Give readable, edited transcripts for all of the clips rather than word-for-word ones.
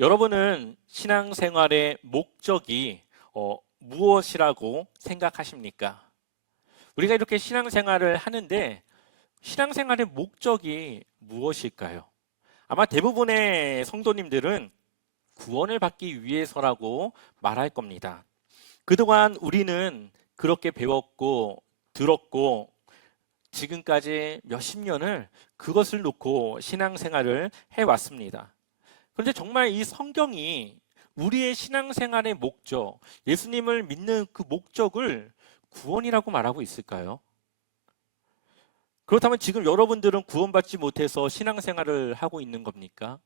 여러분은 신앙생활의 목적이 무엇이라고 생각하십니까? 우리가 이렇게 신앙생활을 하는데 신앙생활의 목적이 무엇일까요? 아마 대부분의 성도님들은 구원을 받기 위해서라고 말할 겁니다. 그동안 우리는 그렇게 배웠고 들었고 지금까지 몇십 년을 그것을 놓고 신앙생활을 해왔습니다. 그런데 정말 이 성경이 우리의 신앙생활의 목적, 예수님을 믿는 그 목적을 구원이라고 말하고 있을까요? 그렇다면 지금 여러분들은 구원받지 못해서 신앙생활을 하고 있는 겁니까?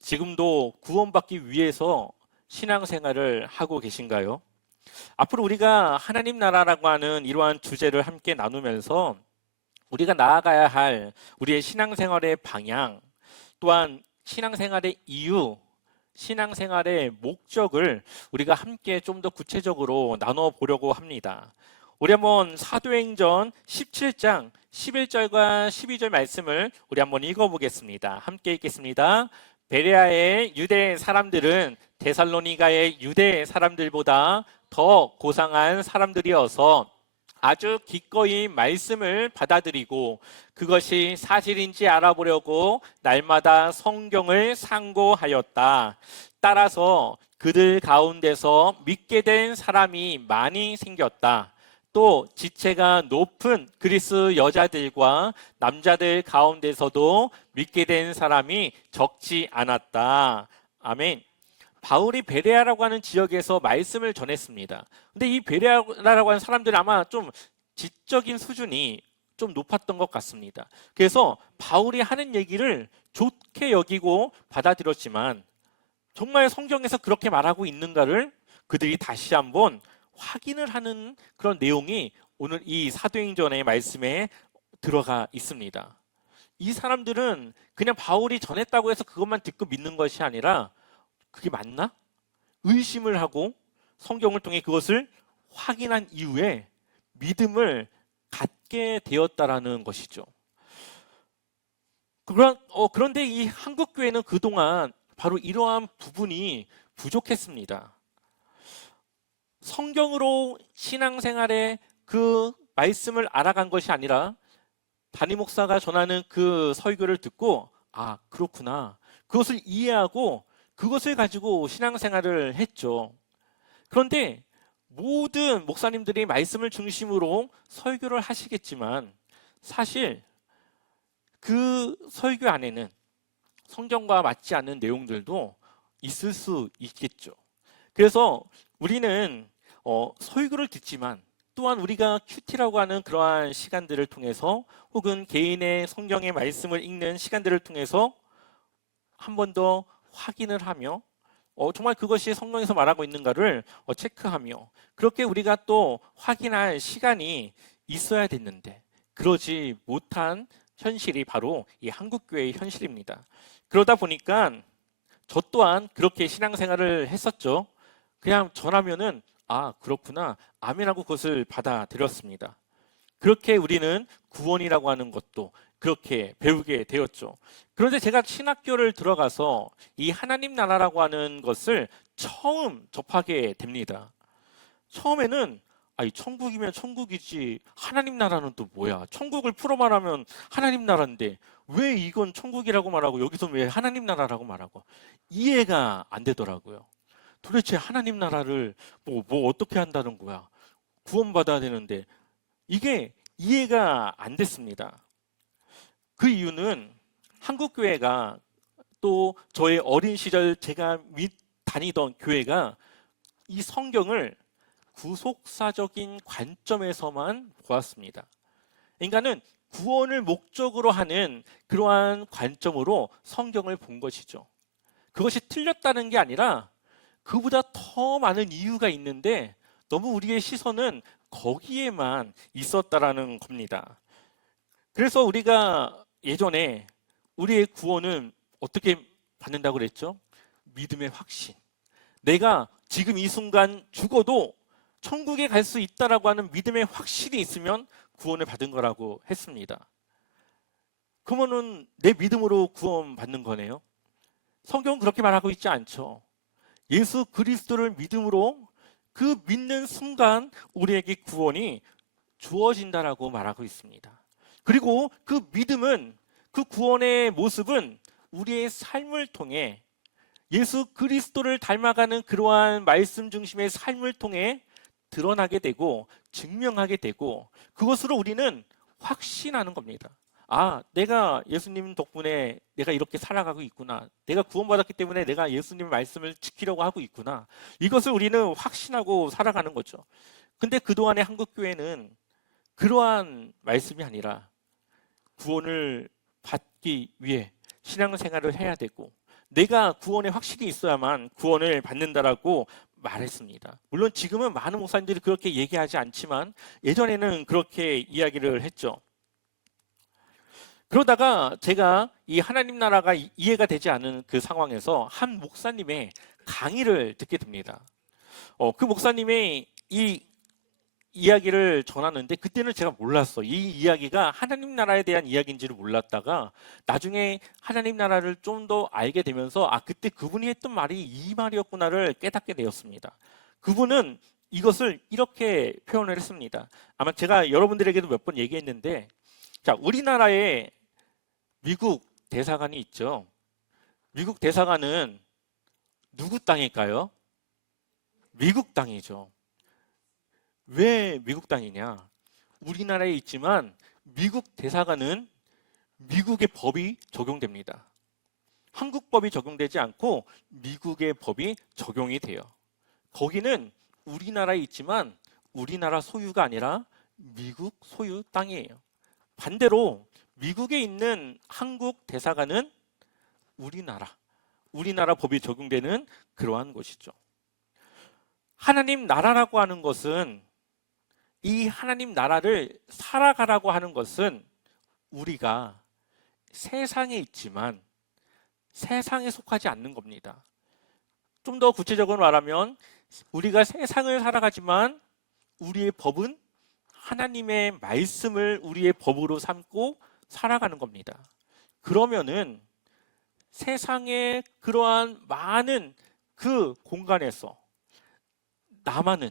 지금도 구원받기 위해서 신앙생활을 하고 계신가요? 앞으로 우리가 하나님 나라라고 하는 이러한 주제를 함께 나누면서 우리가 나아가야 할 우리의 신앙생활의 방향, 또한 신앙생활의 이유, 신앙생활의 목적을 우리가 함께 좀 더 구체적으로 나눠보려고 합니다. 우리 한번 사도행전 17장 11절과 12절 말씀을 우리 한번 읽어보겠습니다. 함께 읽겠습니다. 베레아의 유대 사람들은 데살로니가의 유대 사람들보다 더 고상한 사람들이어서 아주 기꺼이 말씀을 받아들이고 그것이 사실인지 알아보려고 날마다 성경을 상고하였다. 따라서 그들 가운데서 믿게 된 사람이 많이 생겼다. 또 지체가 높은 그리스 여자들과 남자들 가운데서도 믿게 된 사람이 적지 않았다. 아멘. 바울이 베레아라고 하는 지역에서 말씀을 전했습니다. 근데 이 베레아라고 하는 사람들은 아마 좀 지적인 수준이 좀 높았던 것 같습니다. 그래서 바울이 하는 얘기를 좋게 여기고 받아들였지만 정말 성경에서 그렇게 말하고 있는가를 그들이 다시 한번 확인을 하는 그런 내용이 오늘 이 사도행전의 말씀에 들어가 있습니다. 이 사람들은 그냥 바울이 전했다고 해서 그것만 듣고 믿는 것이 아니라 그게 맞나? 의심을 하고 성경을 통해 그것을 확인한 이후에 믿음을 갖게 되었다라는 것이죠. 그런데 이 한국교회는 그동안 바로 이러한 부분이 부족했습니다. 성경으로 신앙생활의 그 말씀을 알아간 것이 아니라 담임 목사가 전하는 그 설교를 듣고 아, 그렇구나. 그것을 이해하고 그것을 가지고 신앙생활을 했죠. 그런데 모든 목사님들이 말씀을 중심으로 설교를 하시겠지만 사실 그 설교 안에는 성경과 맞지 않는 내용들도 있을 수 있겠죠. 그래서 우리는 설교를 듣지만 또한 우리가 큐티라고 하는 그러한 시간들을 통해서 혹은 개인의 성경의 말씀을 읽는 시간들을 통해서 한 번 더 확인을 하며 정말 그것이 성경에서 말하고 있는가를 체크하며 그렇게 우리가 또 확인할 시간이 있어야 됐는데 그러지 못한 현실이 바로 이 한국교회의 현실입니다. 그러다 보니까 저 또한 그렇게 신앙생활을 했었죠. 그냥 전하면은 아, 그렇구나, 아멘하고 그것을 받아들였습니다. 그렇게 우리는 구원이라고 하는 것도 그렇게 배우게 되었죠. 그런데 제가 신학교를 들어가서 이 하나님 나라라고 하는 것을 처음 접하게 됩니다. 처음에는 아이 천국이면 천국이지 하나님 나라는 또 뭐야? 천국을 풀어 말하면 하나님 나라인데 왜 이건 천국이라고 말하고 여기서 왜 하나님 나라라고 말하고 이해가 안 되더라고요. 도대체 하나님 나라를 뭐 어떻게 한다는 거야? 구원받아야 되는데 이게 이해가 안 됐습니다. 그 이유는 한국교회가 또 저의 어린 시절 제가 다니던 교회가 이 성경을 구속사적인 관점에서만 보았습니다. 그러니까는 구원을 목적으로 하는 그러한 관점으로 성경을 본 것이죠. 그것이 틀렸다는 게 아니라 그보다 더 많은 이유가 있는데 너무 우리의 시선은 거기에만 있었다라는 겁니다. 그래서 우리가 예전에 우리의 구원은 어떻게 받는다고 그랬죠? 믿음의 확신. 내가 지금 이 순간 죽어도 천국에 갈 수 있다라고 하는 믿음의 확신이 있으면 구원을 받은 거라고 했습니다. 그러면은 내 믿음으로 구원 받는 거네요. 성경은 그렇게 말하고 있지 않죠. 예수 그리스도를 믿음으로 그 믿는 순간 우리에게 구원이 주어진다라고 말하고 있습니다. 그리고 그 믿음은, 그 구원의 모습은 우리의 삶을 통해 예수 그리스도를 닮아가는 그러한 말씀 중심의 삶을 통해 드러나게 되고 증명하게 되고, 그것으로 우리는 확신하는 겁니다. 아, 내가 예수님 덕분에 내가 이렇게 살아가고 있구나. 내가 구원받았기 때문에 내가 예수님의 말씀을 지키려고 하고 있구나. 이것을 우리는 확신하고 살아가는 거죠. 근데 그동안의 한국교회는 그러한 말씀이 아니라 구원을 받기 위해 신앙생활을 해야 되고 내가 구원에 확실히 있어야만 구원을 받는다라고 말했습니다. 물론 지금은 많은 목사님들이 그렇게 얘기하지 않지만 예전에는 그렇게 이야기를 했죠. 그러다가 제가 이 하나님 나라가 이해가 되지 않은 그 상황에서 한 목사님의 강의를 듣게 됩니다. 그 목사님의 이 이야기를 전하는데 그때는 제가 몰랐어. 이 이야기가 하나님 나라에 대한 이야기인지를 몰랐다가 나중에 하나님 나라를 좀 더 알게 되면서 그때 그분이 했던 말이 이 말이었구나를 깨닫게 되었습니다. 그분은 이것을 이렇게 표현을 했습니다. 아마 제가 여러분들에게도 몇 번 얘기했는데, 자, 우리나라에 미국 대사관이 있죠. 미국 대사관은 누구 땅일까요? 미국 땅이죠. 왜 미국 땅이냐? 우리나라에 있지만 미국 대사관은 미국의 법이 적용됩니다. 한국 법이 적용되지 않고 미국의 법이 적용이 돼요. 거기는 우리나라에 있지만 우리나라 소유가 아니라 미국 소유 땅이에요. 반대로 미국에 있는 한국 대사관은 우리나라 법이 적용되는 그러한 곳이죠. 하나님 나라라고 하는 것은, 이 하나님 나라를 살아가라고 하는 것은 우리가 세상에 있지만 세상에 속하지 않는 겁니다. 좀 더 구체적으로 말하면 우리가 세상을 살아가지만 우리의 법은 하나님의 말씀을 우리의 법으로 삼고 살아가는 겁니다. 그러면은 세상의 그러한 많은 그 공간에서 나만은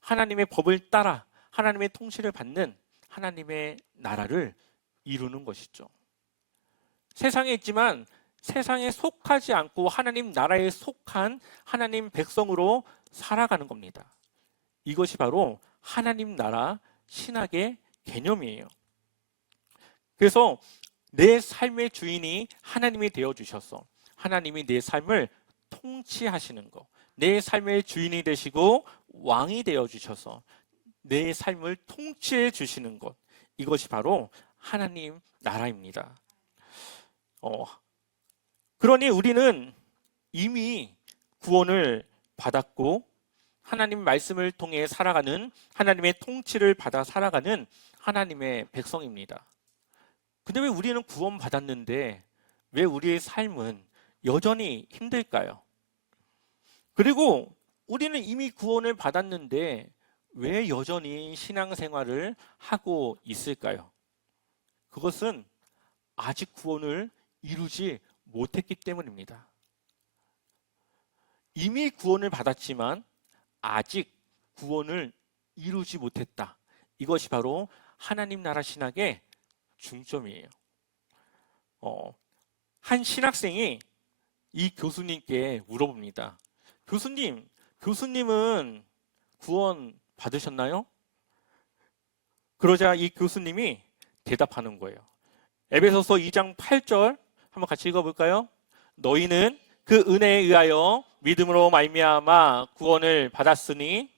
하나님의 법을 따라 하나님의 통치를 받는 하나님의 나라를 이루는 것이죠. 세상에 있지만 세상에 속하지 않고 하나님 나라에 속한 하나님 백성으로 살아가는 겁니다. 이것이 바로 하나님 나라 신학의 개념이에요. 그래서 내 삶의 주인이 하나님이 되어주셔서 하나님이 내 삶을 통치하시는 것, 내 삶의 주인이 되시고 왕이 되어주셔서 내 삶을 통치해 주시는 것, 이것이 바로 하나님 나라입니다. 그러니 우리는 이미 구원을 받았고 하나님 말씀을 통해 살아가는, 하나님의 통치를 받아 살아가는 하나님의 백성입니다. 근데 왜 우리는 구원 받았는데 왜 우리의 삶은 여전히 힘들까요? 그리고 우리는 이미 구원을 받았는데 왜 여전히 신앙생활을 하고 있을까요? 그것은 아직 구원을 이루지 못했기 때문입니다. 이미 구원을 받았지만 아직 구원을 이루지 못했다. 이것이 바로 하나님 나라 신학의 중점이에요. 한 신학생이 이 교수님께 물어봅니다. 교수님은 구원 받으셨나요? 그러자 이 교수님이 대답하는 거예요. 에베소서 2장 8절 한번 같이 읽어볼까요? 너희는 그 은혜에 의하여 믿음으로 말미암아 구원을 받았으니,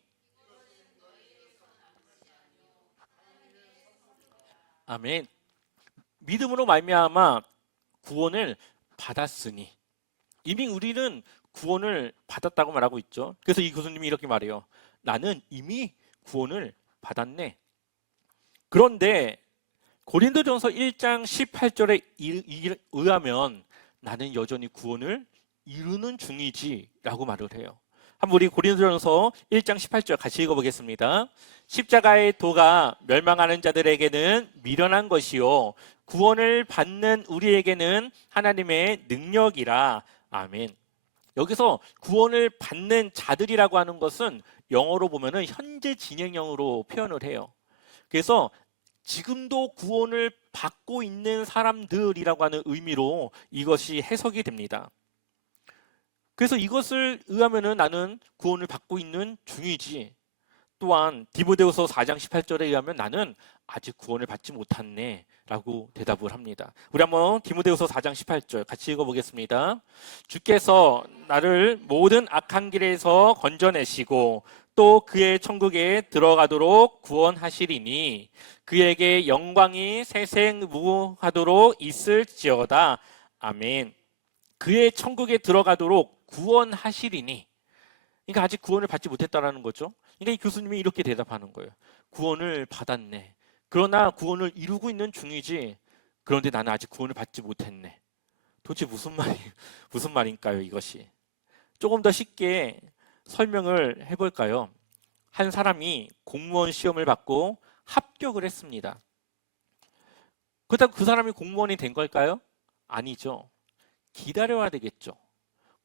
아멘. 믿음으로 말미암아 구원을 받았으니, 이미 우리는 구원을 받았다고 말하고 있죠. 그래서 이 교수님이 이렇게 말해요. 나는 이미 구원을 받았네. 그런데 고린도전서 1장 18절에 의하면 나는 여전히 구원을 이루는 중이지 라고 말을 해요. 한번 우리 고린도전서 1장 18절 같이 읽어보겠습니다. 십자가의 도가 멸망하는 자들에게는 미련한 것이요 구원을 받는 우리에게는 하나님의 능력이라. 아멘. 여기서 구원을 받는 자들이라고 하는 것은 영어로 보면은 현재 진행형으로 표현을 해요. 그래서 지금도 구원을 받고 있는 사람들이라고 하는 의미로 이것이 해석이 됩니다. 그래서 이것을 의하면은 나는 구원을 받고 있는 중이지. 또한 디모데후서 4장 18절에 의하면 나는 아직 구원을 받지 못했네 라고 대답을 합니다. 우리 한번 디모데후서 4장 18절 같이 읽어보겠습니다. 주께서 나를 모든 악한 길에서 건져내시고 또 그의 천국에 들어가도록 구원하시리니 그에게 영광이 세생무하도록 있을지어다. 아멘. 그의 천국에 들어가도록 구원하시리니, 그러니까 아직 구원을 받지 못했다라는 거죠. 그러니까 이 교수님이 이렇게 대답하는 거예요. 구원을 받았네. 그러나 구원을 이루고 있는 중이지. 그런데 나는 아직 구원을 받지 못했네. 도대체 무슨 말인가요, 이것이? 조금 더 쉽게 설명을 해볼까요? 한 사람이 공무원 시험을 받고 합격을 했습니다. 그렇다고 그 사람이 공무원이 된 걸까요? 아니죠. 기다려야 되겠죠.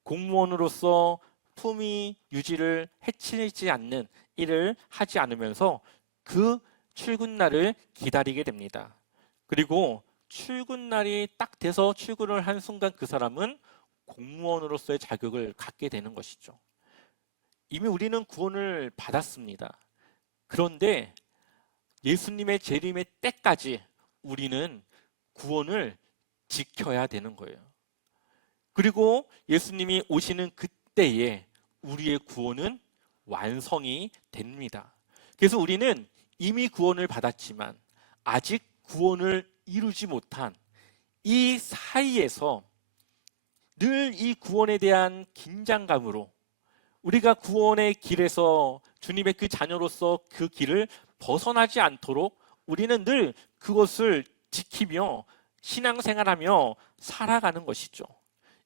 공무원으로서 품위 유지를 해치지 않는 일을 하지 않으면서 그 출근 날을 기다리게 됩니다. 그리고 출근 날이 딱 돼서 출근을 한 순간 그 사람은 공무원으로서의 자격을 갖게 되는 것이죠. 이미 우리는 구원을 받았습니다. 그런데 예수님의 재림의 때까지 우리는 구원을 지켜야 되는 거예요. 그리고 예수님이 오시는 그때에 우리의 구원은 완성이 됩니다. 그래서 우리는 이미 구원을 받았지만 아직 구원을 이루지 못한 이 사이에서 늘 이 구원에 대한 긴장감으로 우리가 구원의 길에서 주님의 그 자녀로서 그 길을 벗어나지 않도록 우리는 늘 그것을 지키며 신앙생활하며 살아가는 것이죠.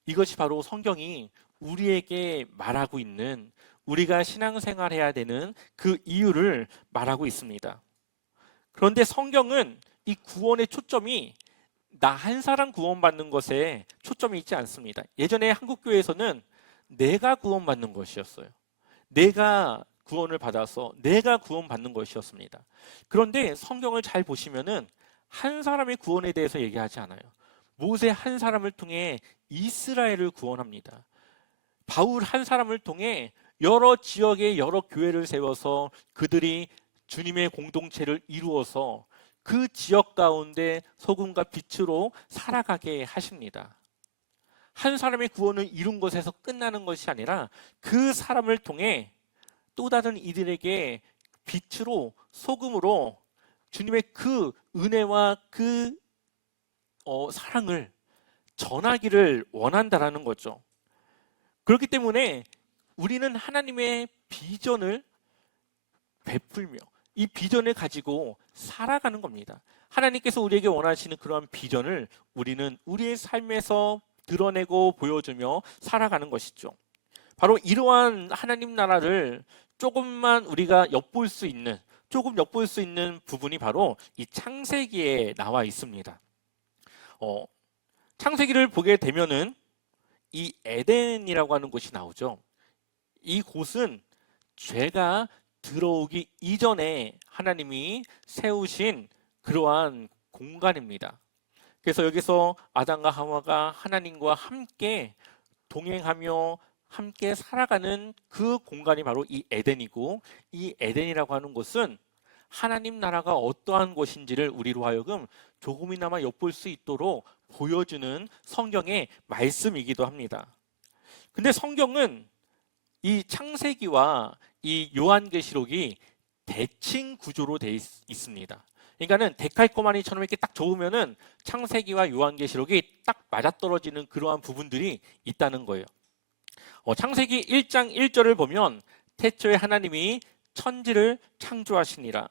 이것이 바로 성경이 우리에게 말하고 있는, 우리가 신앙생활해야 되는 그 이유를 말하고 있습니다. 그런데 성경은 이 구원의 초점이 나 한 사람 구원받는 것에 초점이 있지 않습니다. 예전에 한국교회에서는 내가 구원받는 것이었어요. 내가 구원을 받아서 내가 구원받는 것이었습니다. 그런데 성경을 잘 보시면은 한 사람의 구원에 대해서 얘기하지 않아요. 모세 한 사람을 통해 이스라엘을 구원합니다. 바울 한 사람을 통해 여러 지역의 여러 교회를 세워서 그들이 주님의 공동체를 이루어서 그 지역 가운데 소금과 빛으로 살아가게 하십니다. 한 사람의 구원을 이룬 것에서 끝나는 것이 아니라 그 사람을 통해 또 다른 이들에게 빛으로 소금으로 주님의 그 은혜와 그 사랑을 전하기를 원한다라는 거죠. 그렇기 때문에 우리는 하나님의 비전을 베풀며 이 비전을 가지고 살아가는 겁니다. 하나님께서 우리에게 원하시는 그러한 비전을 우리는 우리의 삶에서 드러내고 보여주며 살아가는 것이죠. 바로 이러한 하나님 나라를 조금만 우리가 엿볼 수 있는, 조금 엿볼 수 있는 부분이 바로 이 창세기에 나와 있습니다. 창세기를 보게 되면은 이 에덴이라고 하는 곳이 나오죠. 이 곳은 죄가 들어오기 이전에 하나님이 세우신 그러한 공간입니다. 그래서 여기서 아담과 하와가 하나님과 함께 동행하며 함께 살아가는 그 공간이 바로 이 에덴이고, 이 에덴이라고 하는 곳은 하나님 나라가 어떠한 곳인지를 우리로 하여금 조금이나마 엿볼 수 있도록 보여주는 성경의 말씀이기도 합니다. 근데 성경은 이 창세기와 이 요한계시록이 대칭 구조로 되어 있습니다. 그러니까는 데칼코마니처럼 이렇게 딱 적으면은 창세기와 요한계시록이 딱 맞아떨어지는 그러한 부분들이 있다는 거예요. 창세기 1장 1절을 보면 태초에 하나님이 천지를 창조하시니라.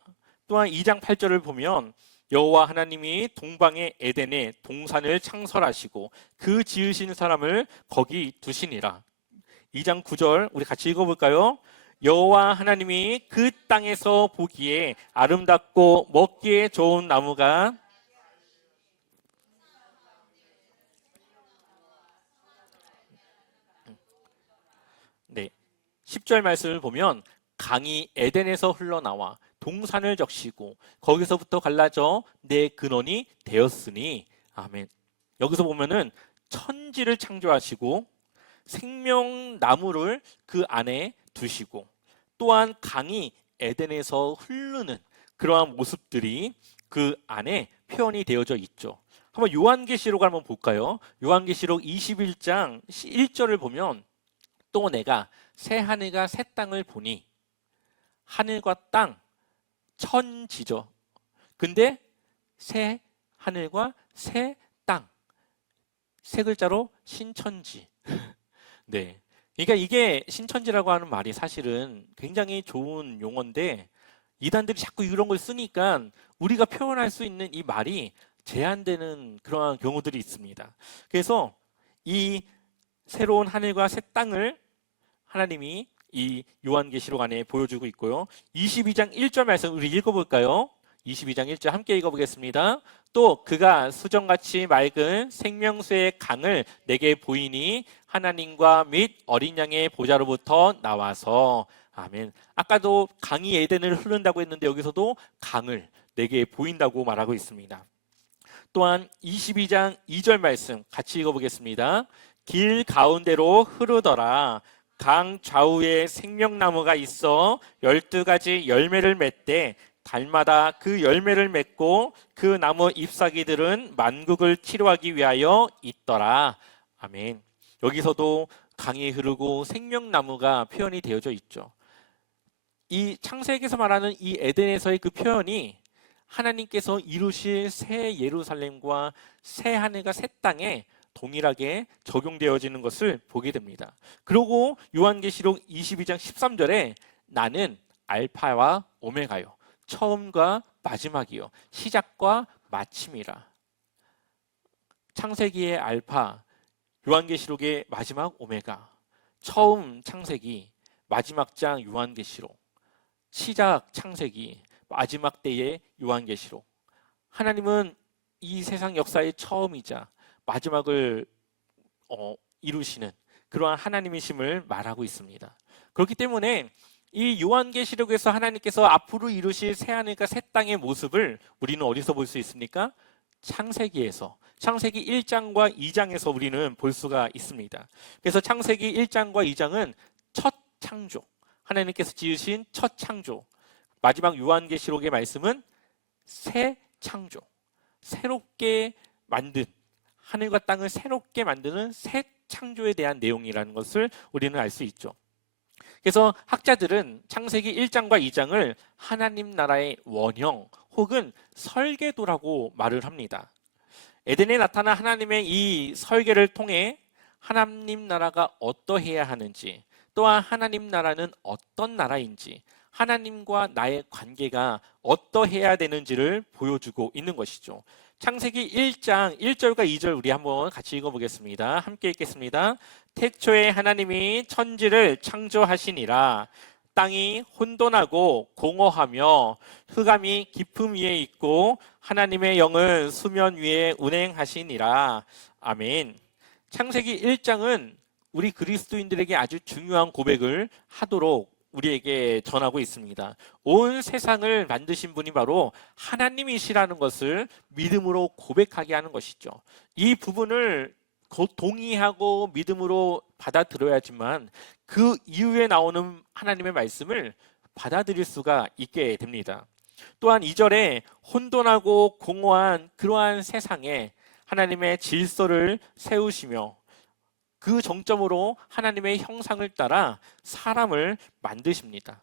또한 2장 8절을 보면 여호와 하나님이 동방의 에덴에 동산을 창설하시고 그 지으신 사람을 거기 두시니라. 2장 9절 우리 같이 읽어볼까요? 여호와 하나님이 그 땅에서 보기에 아름답고 먹기에 좋은 나무가 네. 10절 말씀을 보면 강이 에덴에서 흘러나와 동산을 적시고 거기서부터 갈라져 내 근원이 되었으니 아멘. 여기서 보면은 천지를 창조하시고 생명나무를 그 안에 두시고 또한 강이 에덴에서 흐르는 그러한 모습들이 그 안에 표현이 되어져 있죠. 한번 요한계시록을 한번 볼까요? 요한계시록 21장 1절을 보면 또 내가 새 하늘과 새 땅을 보니 하늘과 땅 천지죠. 근데 새 하늘과 새 땅, 세 글자로 신천지. 네. 그러니까 이게 신천지라고 하는 말이 사실은 굉장히 좋은 용어인데 이단들이 자꾸 이런 걸 쓰니까 우리가 표현할 수 있는 이 말이 제한되는 그러한 경우들이 있습니다. 그래서 이 새로운 하늘과 새 땅을 하나님이 이 요한계시록 안에 보여주고 있고요. 22장 1절 말씀 우리 읽어볼까요? 22장 1절 함께 읽어보겠습니다. 또 그가 수정같이 맑은 생명수의 강을 내게 보이니 하나님과 및 어린 양의 보좌로부터 나와서 아멘. 아까도 강이 에덴을 흐른다고 했는데 여기서도 강을 내게 보인다고 말하고 있습니다. 또한 22장 2절 말씀 같이 읽어보겠습니다. 길 가운데로 흐르더라. 강 좌우에 생명나무가 있어 12가지 열매를 맺되 달마다 그 열매를 맺고 그 나무 잎사귀들은 만국을 치료하기 위하여 있더라. 아멘. 여기서도 강이 흐르고 생명나무가 표현이 되어져 있죠. 이 창세기에서 말하는 이 에덴에서의 그 표현이 하나님께서 이루실 새 예루살렘과 새 하늘과 새 땅에 동일하게 적용되어지는 것을 보게 됩니다. 그리고 요한계시록 22장 13절에 나는 알파와 오메가요. 처음과 마지막이요. 시작과 마침이라. 창세기의 알파, 요한계시록의 마지막 오메가. 처음 창세기, 마지막 장 요한계시록. 시작 창세기, 마지막 때의 요한계시록. 하나님은 이 세상 역사의 처음이자 마지막을 이루시는 그러한 하나님이심을 말하고 있습니다. 그렇기 때문에 이 요한계시록에서 하나님께서 앞으로 이루실 새하늘과 새 땅의 모습을 우리는 어디서 볼 수 있습니까? 창세기에서, 창세기 1장과 2장에서 우리는 볼 수가 있습니다. 그래서 창세기 1장과 2장은 첫 창조, 하나님께서 지으신 첫 창조. 마지막 요한계시록의 말씀은 새 창조, 새롭게 만든, 하늘과 땅을 새롭게 만드는 새 창조에 대한 내용이라는 것을 우리는 알 수 있죠. 그래서 학자들은 창세기 1장과 2장을 하나님 나라의 원형 혹은 설계도라고 말을 합니다. 에덴에 나타난 하나님의 이 설계를 통해 하나님 나라가 어떠해야 하는지, 또한 하나님 나라는 어떤 나라인지, 하나님과 나의 관계가 어떠해야 되는지를 보여주고 있는 것이죠. 창세기 1장 1절과 2절 우리 한번 같이 읽어보겠습니다. 함께 읽겠습니다. 태초에 하나님이 천지를 창조하시니라. 땅이 혼돈하고 공허하며 흑암이 깊음 위에 있고 하나님의 영은 수면 위에 운행하시니라. 아멘. 창세기 1장은 우리 그리스도인들에게 아주 중요한 고백을 하도록 우리에게 전하고 있습니다. 온 세상을 만드신 분이 바로 하나님이시라는 것을 믿음으로 고백하게 하는 것이죠. 이 부분을 동의하고 믿음으로 받아들여야지만 그 이후에 나오는 하나님의 말씀을 받아들일 수가 있게 됩니다. 또한 2절에 혼돈하고 공허한 그러한 세상에 하나님의 질서를 세우시며 그 정점으로 하나님의 형상을 따라 사람을 만드십니다.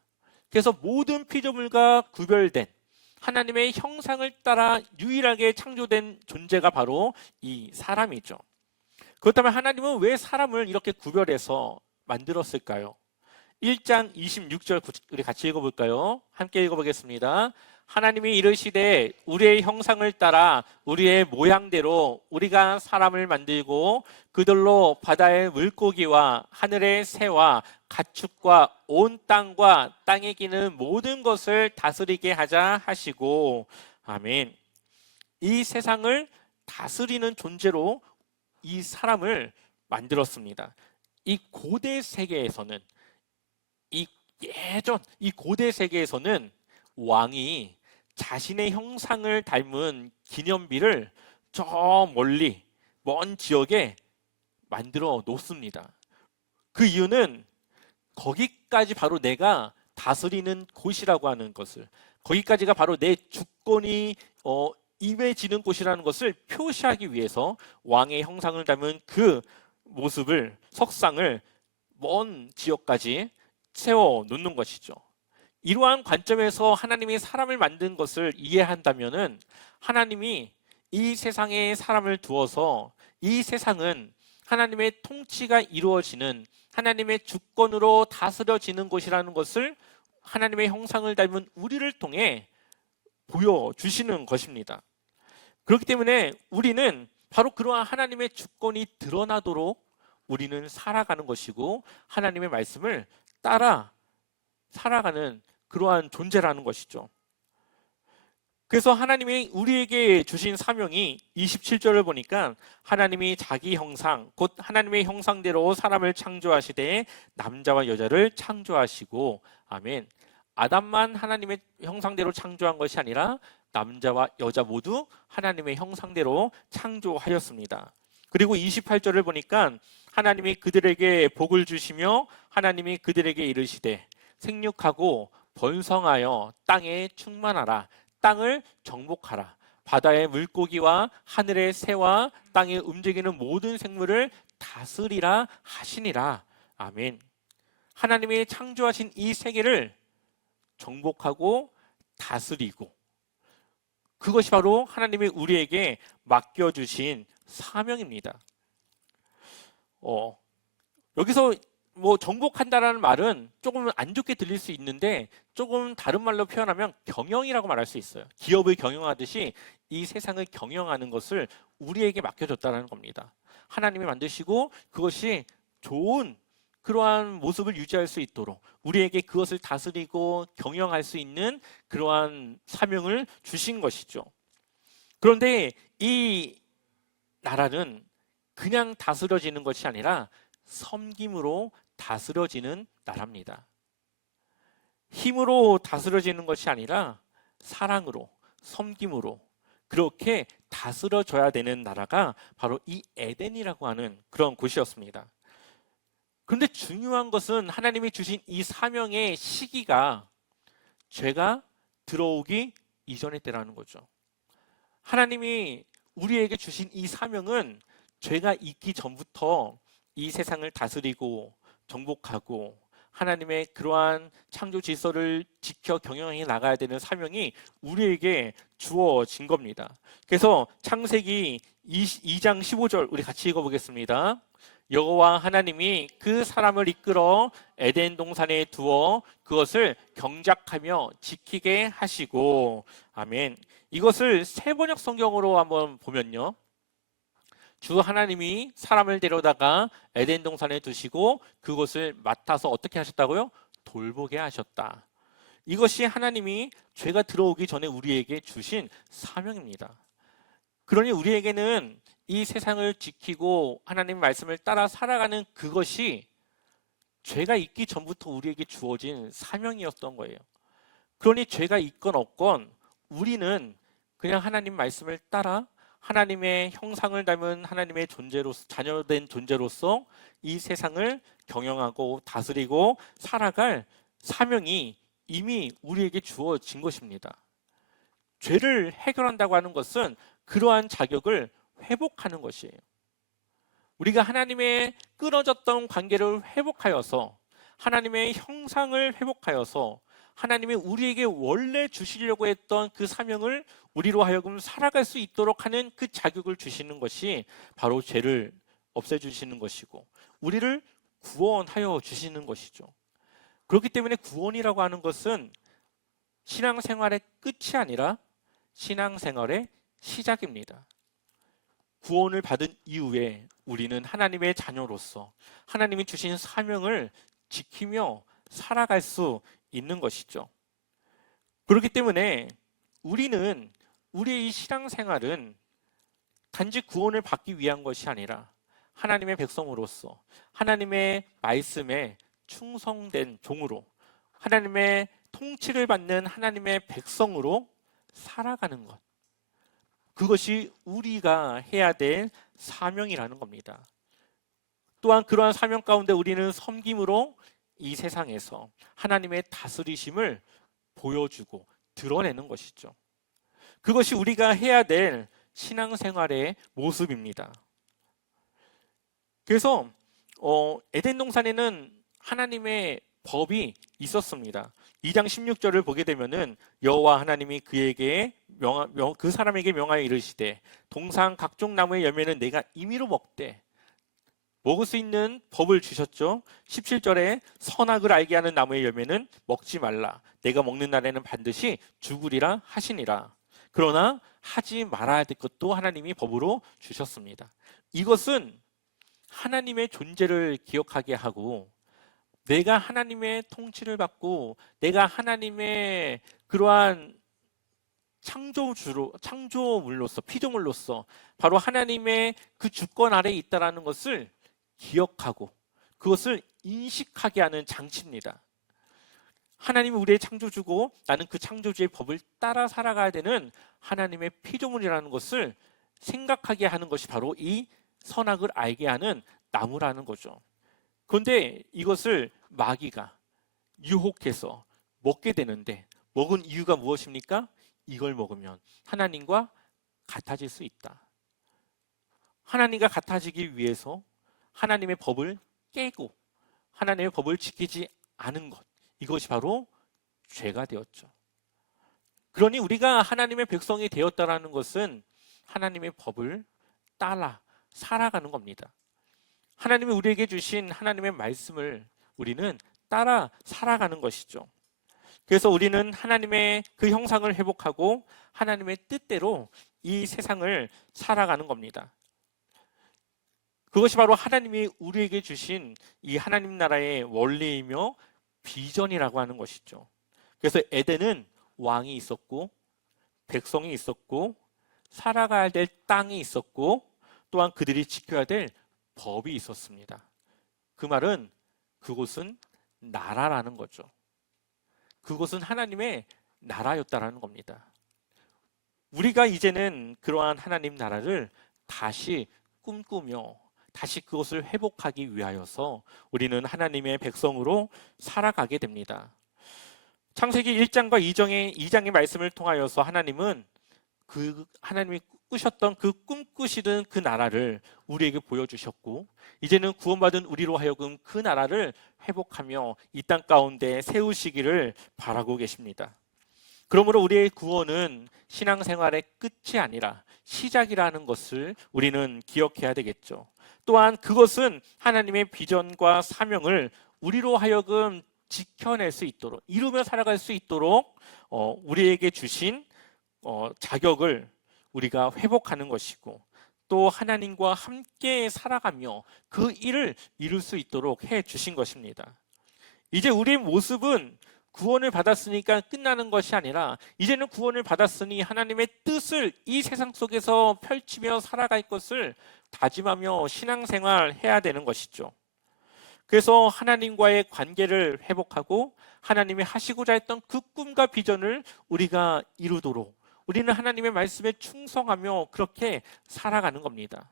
그래서 모든 피조물과 구별된 하나님의 형상을 따라 유일하게 창조된 존재가 바로 이 사람이죠. 그렇다면 하나님은 왜 사람을 이렇게 구별해서 만들었을까요? 1장 26절 우리 같이 읽어볼까요? 함께 읽어보겠습니다. 하나님이 이르시되 우리의 형상을 따라 우리의 모양대로 우리가 사람을 만들고 그들로 바다의 물고기와 하늘의 새와 가축과 온 땅과 땅에 기는 모든 것을 다스리게 하자 하시고 아멘. 이 세상을 다스리는 존재로 이 사람을 만들었습니다. 이 고대 세계에서는 이 예전 이 고대 세계에서는 왕이 자신의 형상을 닮은 기념비를 저 멀리 먼 지역에 만들어 놓습니다. 그 이유는 거기까지 바로 내가 다스리는 곳이라고 하는 것을, 거기까지가 바로 내 주권이 임해지는 곳이라는 것을 표시하기 위해서 왕의 형상을 닮은 그 모습을, 석상을 먼 지역까지 세워 놓는 것이죠. 이러한 관점에서 하나님이 사람을 만든 것을 이해한다면은, 하나님이 이 세상에 사람을 두어서 이 세상은 하나님의 통치가 이루어지는, 하나님의 주권으로 다스려지는 곳이라는 것을 하나님의 형상을 닮은 우리를 통해 보여주시는 것입니다. 그렇기 때문에 우리는 바로 그러한 하나님의 주권이 드러나도록 우리는 살아가는 것이고, 하나님의 말씀을 따라 살아가는 그러한 존재라는 것이죠. 그래서 하나님이 우리에게 주신 사명이 27절을 보니까, 하나님이 자기 형상 곧 하나님의 형상대로 사람을 창조하시되 남자와 여자를 창조하시고, 아멘. 아담만 하나님의 형상대로 창조한 것이 아니라 남자와 여자 모두 하나님의 형상대로 창조하였습니다. 그리고 28절을 보니까 하나님이 그들에게 복을 주시며 하나님이 그들에게 이르시되 생육하고 번성하여 땅에 충만하라. 땅을 정복하라. 바다의 물고기와 하늘의 새와 땅에 움직이는 모든 생물을 다스리라 하시니라. 아멘. 하나님이 창조하신 이 세계를 정복하고 다스리고, 그것이 바로 하나님이 우리에게 맡겨주신 사명입니다. 여기서 정복한다라는 말은 조금 안 좋게 들릴 수 있는데, 조금 다른 말로 표현하면 경영이라고 말할 수 있어요. 기업을 경영하듯이 이 세상을 경영하는 것을 우리에게 맡겨줬다는 겁니다. 하나님이 만드시고 그것이 좋은 그러한 모습을 유지할 수 있도록 우리에게 그것을 다스리고 경영할 수 있는 그러한 사명을 주신 것이죠. 그런데 이 나라는 그냥 다스려지는 것이 아니라 섬김으로 다스려지는 나라입니다. 힘으로 다스려지는 것이 아니라 사랑으로, 섬김으로 그렇게 다스려져야 되는 나라가 바로 이 에덴이라고 하는 그런 곳이었습니다. 그런데 중요한 것은 하나님이 주신 이 사명의 시기가 죄가 들어오기 이전의 때라는 거죠. 하나님이 우리에게 주신 이 사명은 죄가 있기 전부터 이 세상을 다스리고 정복하고 하나님의 그러한 창조 질서를 지켜 경영해 나가야 되는 사명이 우리에게 주어진 겁니다. 그래서 창세기 2장 15절 우리 같이 읽어보겠습니다. 여호와 하나님이 그 사람을 이끌어 에덴 동산에 두어 그것을 경작하며 지키게 하시고, 아멘. 이것을 세번역 성경으로 한번 보면요, 주 하나님이 사람을 데려다가 에덴 동산에 두시고 그것을 맡아서 어떻게 하셨다고요? 돌보게 하셨다. 이것이 하나님이 죄가 들어오기 전에 우리에게 주신 사명입니다. 그러니 우리에게는 이 세상을 지키고 하나님 말씀을 따라 살아가는 그것이 죄가 있기 전부터 우리에게 주어진 사명이었던 거예요. 그러니 죄가 있건 없건 우리는 그냥 하나님 말씀을 따라 하나님의 형상을 닮은 하나님의 존재로서, 자녀된 존재로서 이 세상을 경영하고 다스리고 살아갈 사명이 이미 우리에게 주어진 것입니다. 죄를 해결한다고 하는 것은 그러한 자격을 회복하는 것이에요. 우리가 하나님의 끊어졌던 관계를 회복하여서 하나님의 형상을 회복하여서 하나님이 우리에게 원래 주시려고 했던 그 사명을 우리로 하여금 살아갈 수 있도록 하는 그 자격을 주시는 것이 바로 죄를 없애주시는 것이고 우리를 구원하여 주시는 것이죠. 그렇기 때문에 구원이라고 하는 것은 신앙생활의 끝이 아니라 신앙생활의 시작입니다. 구원을 받은 이후에 우리는 하나님의 자녀로서 하나님이 주신 사명을 지키며 살아갈 수 있는 것이죠. 그렇기 때문에 우리는 우리의 이 신앙생활은 단지 구원을 받기 위한 것이 아니라 하나님의 백성으로서 하나님의 말씀에 충성된 종으로 하나님의 통치를 받는 하나님의 백성으로 살아가는 것. 그것이 우리가 해야 될 사명이라는 겁니다. 또한 그러한 사명 가운데 우리는 섬김으로 이 세상에서 하나님의 다스리심을 보여주고 드러내는 것이죠. 그것이 우리가 해야 될 신앙생활의 모습입니다. 그래서 에덴 동산에는 하나님의 법이 있었습니다. 2장 16절을 보게 되면은 여호와 하나님이 그에게 그 사람에게 명하여 이르시되 동산 각종 나무의 열매는 내가 임의로 먹되 먹을 수 있는 법을 주셨죠. 17절에 선악을 알게 하는 나무의 열매는 먹지 말라. 내가 먹는 날에는 반드시 죽으리라 하시니라. 그러나 하지 말아야 될 것도 하나님이 법으로 주셨습니다. 이것은 하나님의 존재를 기억하게 하고 내가 하나님의 통치를 받고 내가 하나님의 그러한 창조물로서 피조물로서 바로 하나님의 그 주권 아래에 있다라는 것을 기억하고 그것을 인식하게 하는 장치입니다. 하나님이 우리의 창조주고 나는 그 창조주의 법을 따라 살아가야 되는 하나님의 피조물이라는 것을 생각하게 하는 것이 바로 이 선악을 알게 하는 나무라는 거죠. 그런데 이것을 마귀가 유혹해서 먹게 되는데 먹은 이유가 무엇입니까? 이걸 먹으면 하나님과 같아질 수 있다. 하나님과 같아지기 위해서 하나님의 법을 깨고 하나님의 법을 지키지 않은 것, 이것이 바로 죄가 되었죠. 그러니 우리가 하나님의 백성이 되었다라는 것은 하나님의 법을 따라 살아가는 겁니다. 하나님이 우리에게 주신 하나님의 말씀을 우리는 따라 살아가는 것이죠. 그래서 우리는 하나님의 그 형상을 회복하고 하나님의 뜻대로 이 세상을 살아가는 겁니다. 그것이 바로 하나님이 우리에게 주신 이 하나님 나라의 원리이며 비전이라고 하는 것이죠. 그래서 에덴은 왕이 있었고 백성이 있었고 살아가야 될 땅이 있었고 또한 그들이 지켜야 될 법이 있었습니다. 그 말은 그곳은 나라라는 거죠. 그곳은 하나님의 나라였다라는 겁니다. 우리가 이제는 그러한 하나님 나라를 다시 꿈꾸며 다시 그것을 회복하기 위하여서 우리는 하나님의 백성으로 살아가게 됩니다. 창세기 1장과 2장의 말씀을 통하여서 하나님은 하나님이 꾸셨던 그 꿈꾸시던 그 나라를 우리에게 보여주셨고 이제는 구원받은 우리로 하여금 그 나라를 회복하며 이 땅 가운데 세우시기를 바라고 계십니다. 그러므로 우리의 구원은 신앙생활의 끝이 아니라 시작이라는 것을 우리는 기억해야 되겠죠. 또한 그것은 하나님의 비전과 사명을 우리로 하여금 지켜낼 수 있도록 이루며 살아갈 수 있도록 우리에게 주신 자격을 우리가 회복하는 것이고 또 하나님과 함께 살아가며 그 일을 이룰 수 있도록 해 주신 것입니다. 이제 우리의 모습은 구원을 받았으니까 끝나는 것이 아니라 이제는 구원을 받았으니 하나님의 뜻을 이 세상 속에서 펼치며 살아갈 것을 다짐하며 신앙생활 해야 되는 것이죠. 그래서 하나님과의 관계를 회복하고 하나님이 하시고자 했던 그 꿈과 비전을 우리가 이루도록 우리는 하나님의 말씀에 충성하며 그렇게 살아가는 겁니다.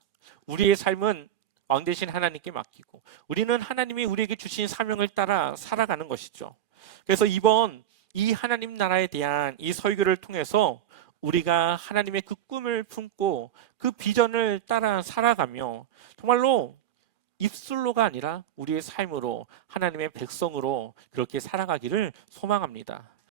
우리의 삶은 왕 대신 하나님께 맡기고 우리는 하나님이 우리에게 주신 사명을 따라 살아가는 것이죠. 그래서 이번 이 하나님 나라에 대한 이 설교를 통해서 우리가 하나님의 그 꿈을 품고 그 비전을 따라 살아가며 정말로 입술로가 아니라 우리의 삶으로 하나님의 백성으로 그렇게 살아가기를 소망합니다.